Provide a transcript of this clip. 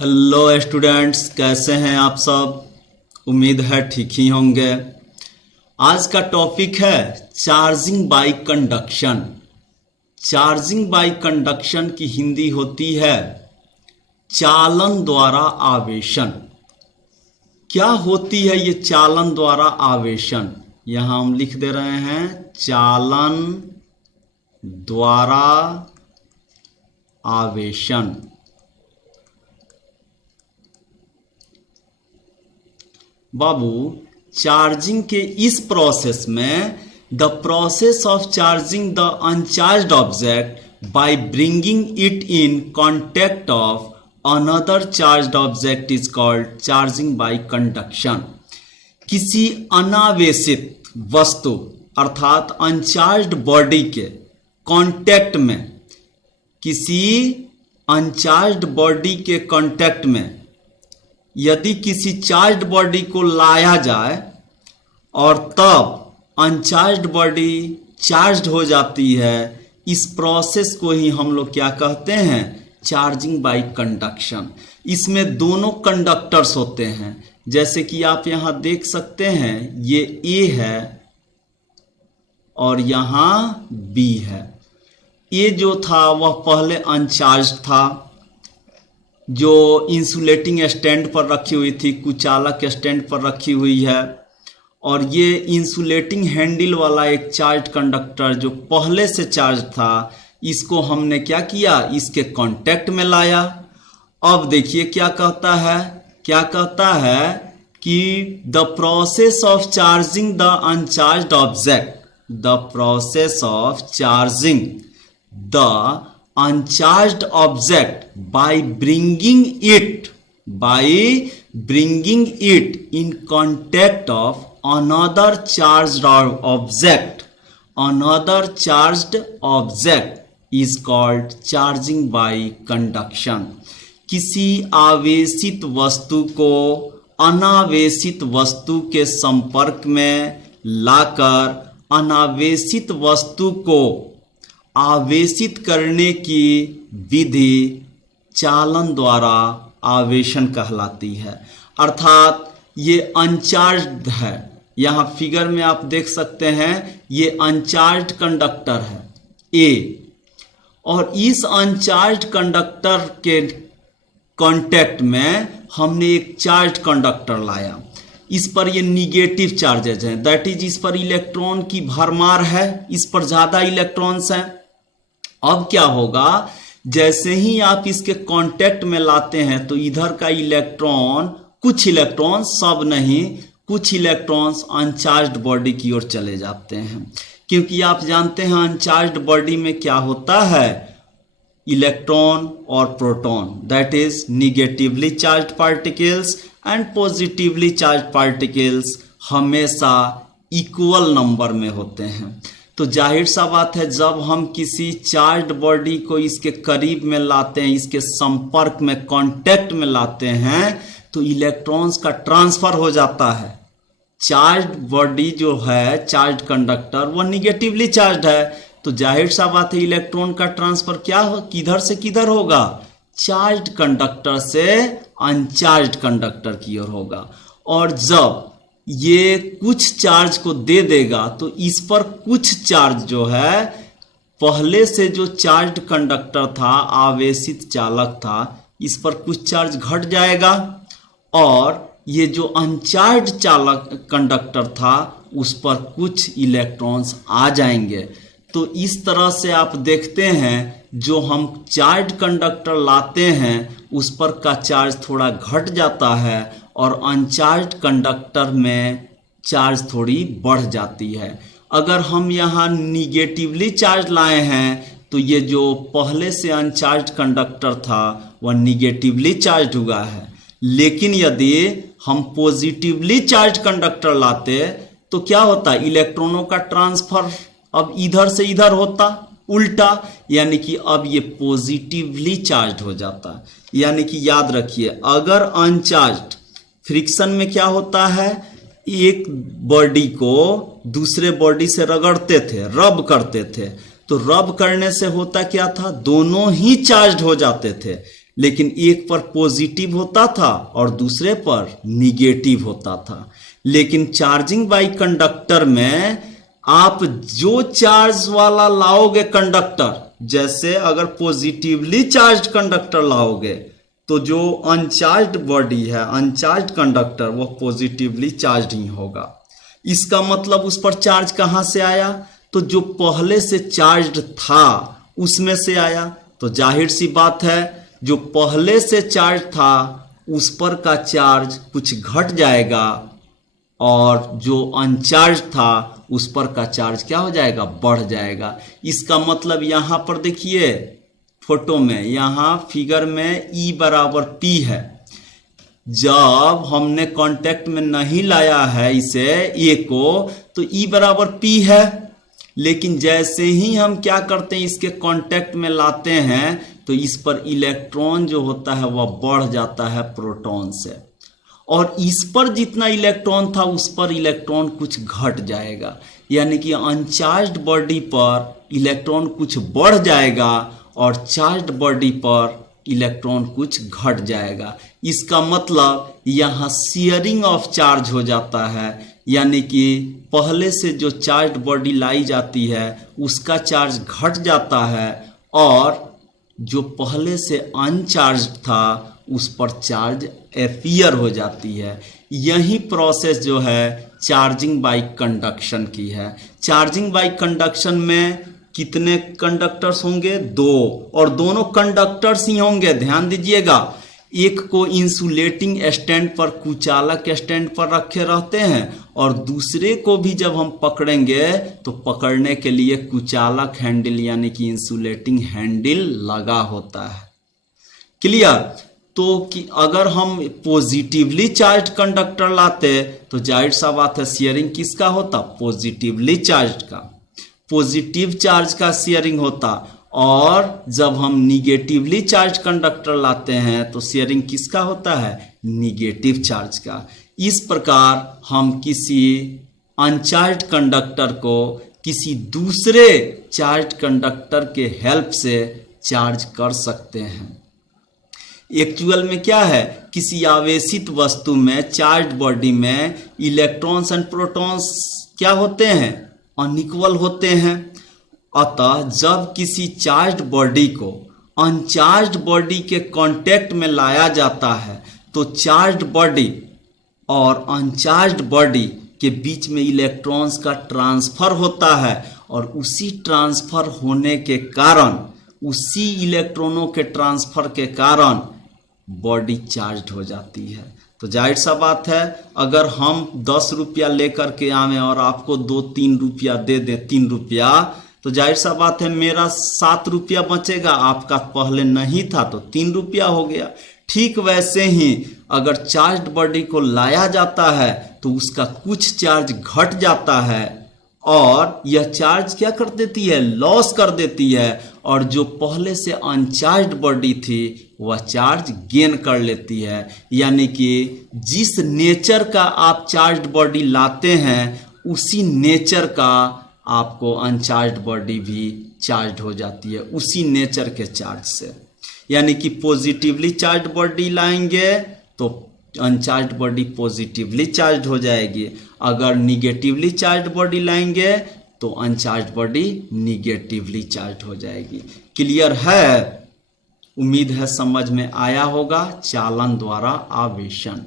Hello students, कैसे हैं आप सब। उम्मीद है ठीक ही होंगे। आज का टॉपिक है charging by conduction. Charging by conduction की हिंदी होती है चालन द्वारा आवेशन। क्या होती है ये चालन द्वारा आवेशन? यहां हम लिख दे रहे हैं चालन द्वारा आवेशन। बाबू, चार्जिंग के इस प्रोसेस में the process of charging the uncharged object by bringing it in contact of another charged object is called charging by conduction. किसी अनावेशित वस्तु अर्थात अनचार्ज्ड बॉडी के कांटेक्ट में, किसी अनचार्ज्ड बॉडी के कांटेक्ट में यदि किसी चार्ज्ड बॉडी को लाया जाए और तब अनचार्ज्ड बॉडी चार्ज्ड हो जाती है, इस प्रोसेस को ही हम लोग क्या कहते हैं? Charging by conduction. इसमें दोनों कंडक्टर्स होते हैं, जैसे कि आप यहां देख सकते हैं, ये ए है और यहां बी है। ए जो था वह पहले अनचार्ज्ड था, जो इंसुलेटिंग स्टैंड पर रखी हुई थी, कुचालक स्टैंड पर रखी हुई है। और ये इंसुलेटिंग हैंडल वाला एक चार्ज कंडक्टर जो पहले से चार्ज था, इसको हमने क्या किया? इसके कांटेक्ट में लाया। अब देखिए क्या कहता है कि the process of charging the uncharged object, the process of charging the uncharged object by bringing it in contact of another charged object is called charging by conduction। किसी आवेशित वस्तु को अनावेशित वस्तु के संपर्क में लाकर अनावेशित वस्तु को आवेशित करने की विधि चालन द्वारा आवेशन कहलाती है। अर्थात ये अनचार्ज्ड है। यहां फिगर में आप देख सकते हैं, ये अनचार्ज्ड कंडक्टर है ए, और इस अनचार्ज्ड कंडक्टर के कांटेक्ट में हमने एक चार्ज कंडक्टर लाया। इस पर ये निगेटिव चार्जेज हैं, दैट इज इस पर इलेक्ट्रॉन की भरमार है, इस पर ज्यादा इलेक्ट्रॉन्स हैं। अब क्या होगा, जैसे ही आप इसके कांटेक्ट में लाते हैं तो इधर का इलेक्ट्रॉन, कुछ इलेक्ट्रॉन, सब नहीं, कुछ इलेक्ट्रॉन्स अनचार्ज्ड बॉडी की ओर चले जाते हैं। क्योंकि आप जानते हैं अनचार्ज्ड बॉडी में क्या होता है, इलेक्ट्रॉन और proton, that is negatively charged particles and positively charged particles हमेशा इक्वल नंबर में होते हैं। तो जाहिर सा बात है, जब हम किसी चार्ज्ड बॉडी को इसके करीब में लाते हैं, इसके संपर्क में, कांटेक्ट में लाते हैं, तो इलेक्ट्रॉन्स का ट्रांसफर हो जाता है। चार्ज्ड बॉडी जो है, चार्ज्ड कंडक्टर, वो निगेटिवली चार्ज्ड है, तो जाहिर सा बात है इलेक्ट्रॉन का ट्रांसफर क्या हो, किधर से किधर होगा? चार्ज्ड कंडक्टर से अनचार्ज्ड कंडक्टर की ओर होगा। और जब ये कुछ चार्ज को दे देगा तो इस पर कुछ चार्ज जो है, पहले से जो चार्ज्ड कंडक्टर था, आवेशित चालक था, इस पर कुछ चार्ज घट जाएगा और ये जो अनचार्ज्ड चालक कंडक्टर था उस पर कुछ इलेक्ट्रॉन्स आ जाएंगे। तो इस तरह से आप देखते हैं, जो हम चार्ज कंडक्टर लाते हैं उस पर का चार्ज थोड़ा घट जाता है और अनचार्ज्ड कंडक्टर में चार्ज थोड़ी बढ़ जाती है। अगर हम यहाँ निगेटिवली चार्ज लाए हैं तो ये जो पहले से अनचार्ज्ड कंडक्टर था वह निगेटिवली चार्ज हुआ है। लेकिन यदि हम पॉजिटिवली चार्ज कंडक्टर लाते तो क्या होता? इलेक्ट्रॉनों का ट्रांसफर अब इधर से इधर होता, उल्टा, यानी कि अब ये पॉजिटिवली चार्ज हो जाता। यानी कि याद रखिए, अगर अनचार्ज्ड, फ्रिक्शन में क्या होता है, एक बॉडी को दूसरे बॉडी से रगड़ते थे, रब करते थे, तो रब करने से होता क्या था, दोनों ही चार्ज्ड हो जाते थे। लेकिन एक पर पॉजिटिव होता था और दूसरे पर निगेटिव होता था। लेकिन चार्जिंग बाय कंडक्टर में आप जो चार्ज वाला लाओगे कंडक्टर, जैसे अगर पॉजिटिवली चार्ज कंडक्टर लाओगे तो जो अनचार्ज्ड बॉडी है, अनचार्ज्ड कंडक्टर, वो पॉजिटिवली चार्ज ही होगा। इसका मतलब उस पर चार्ज कहाँ से आया? तो जो पहले से चार्ज्ड था उसमें से आया। तो जाहिर सी बात है जो पहले से चार्ज था उस पर का चार्ज कुछ घट जाएगा और जो अनचार्ज था उस पर का चार्ज क्या हो जाएगा? बढ़ जाएगा। इसका मतलब यहाँ पर देखिए फोटो में, यहाँ फिगर में E बराबर P है। जब हमने कांटेक्ट में नहीं लाया है इसे A को, तो E बराबर P है। लेकिन जैसे ही हम क्या करते हैं, इसके कांटेक्ट में लाते हैं, तो इस पर इलेक्ट्रॉन जो होता है वह बढ़ जाता है प्रोटॉन से, और इस पर जितना इलेक्ट्रॉन था उस पर इलेक्ट्रॉन कुछ घट जाएगा। यानी कि अनचार्ज्ड बॉडी पर इलेक्ट्रॉन कुछ बढ़ जाएगा और चार्ज्ड बॉडी पर इलेक्ट्रॉन कुछ घट जाएगा। इसका मतलब यहाँ शेयरिंग ऑफ चार्ज हो जाता है, यानी कि पहले से जो चार्ज्ड बॉडी लाई जाती है उसका चार्ज घट जाता है और जो पहले से अनचार्ज्ड था उस पर चार्ज एपियर हो जाती है। यही प्रोसेस जो है चार्जिंग बाय कंडक्शन की है। चार्जिंग बाय कंडक्शन में कितने कंडक्टर्स होंगे? 2, और दोनों कंडक्टर्स ही होंगे। ध्यान दीजिएगा, एक को इंसुलेटिंग स्टैंड पर, कुचालक स्टैंड पर रखे रहते हैं, और दूसरे को भी जब हम पकड़ेंगे तो पकड़ने के लिए कुचालक हैंडल यानी कि इंसुलेटिंग हैंडल लगा होता है। क्लियर? तो कि अगर हम पॉजिटिवली चार्ज कंडक्टर लाते तो जाहिर सा बात है शेयरिंग किसका होता? पॉजिटिवली चार्ज का, पॉजिटिव चार्ज का शेयरिंग होता। और जब हम निगेटिवली चार्ज कंडक्टर लाते हैं तो शेयरिंग किसका होता है? निगेटिव चार्ज का। इस प्रकार हम किसी अनचार्ज कंडक्टर को किसी दूसरे चार्ज कंडक्टर के हेल्प से चार्ज कर सकते हैं। एक्चुअल में क्या है, किसी आवेशित वस्तु में, चार्ज बॉडी में इलेक्ट्रॉन्स एंड प्रोटॉन्स क्या होते हैं? अनइक्वल होते हैं। अतः जब किसी चार्ज्ड बॉडी को अनचार्ज्ड बॉडी के कांटेक्ट में लाया जाता है तो चार्ज्ड बॉडी और अनचार्ज्ड बॉडी के बीच में इलेक्ट्रॉन्स का ट्रांसफर होता है, और उसी ट्रांसफर होने के कारण, उसी इलेक्ट्रॉनों के ट्रांसफर के कारण बॉडी चार्ज्ड हो जाती है। तो जाहिर सा बात है अगर हम 10 रुपया लेकर के आवें और आपको 2-3 रुपया दे दें, 3 रुपया, तो जाहिर सा बात है मेरा 7 रुपया बचेगा, आपका पहले नहीं था तो 3 रुपया हो गया। ठीक वैसे ही अगर चार्ज्ड बॉडी को लाया जाता है तो उसका कुछ चार्ज घट जाता है और यह चार्ज क्या कर देती है? लॉस कर देती है, और जो पहले से अनचार्ज्ड बॉडी थी वह चार्ज गेन कर लेती है। यानी कि जिस नेचर का आप चार्ज्ड बॉडी लाते हैं उसी नेचर का आपको अनचार्ज्ड बॉडी भी चार्ज हो जाती है, उसी नेचर के चार्ज से। यानी कि पॉजिटिवली चार्ज्ड बॉडी लाएंगे तो अनचार्ज्ड बॉडी पॉजिटिवली चार्ज हो जाएगी, अगर निगेटिवली चार्ज्ड बॉडी लाएंगे तो अनचार्ज्ड बॉडी निगेटिवली चार्ज हो जाएगी। क्लियर है? उम्मीद है समझ में आया होगा। चालन द्वारा आवेशन।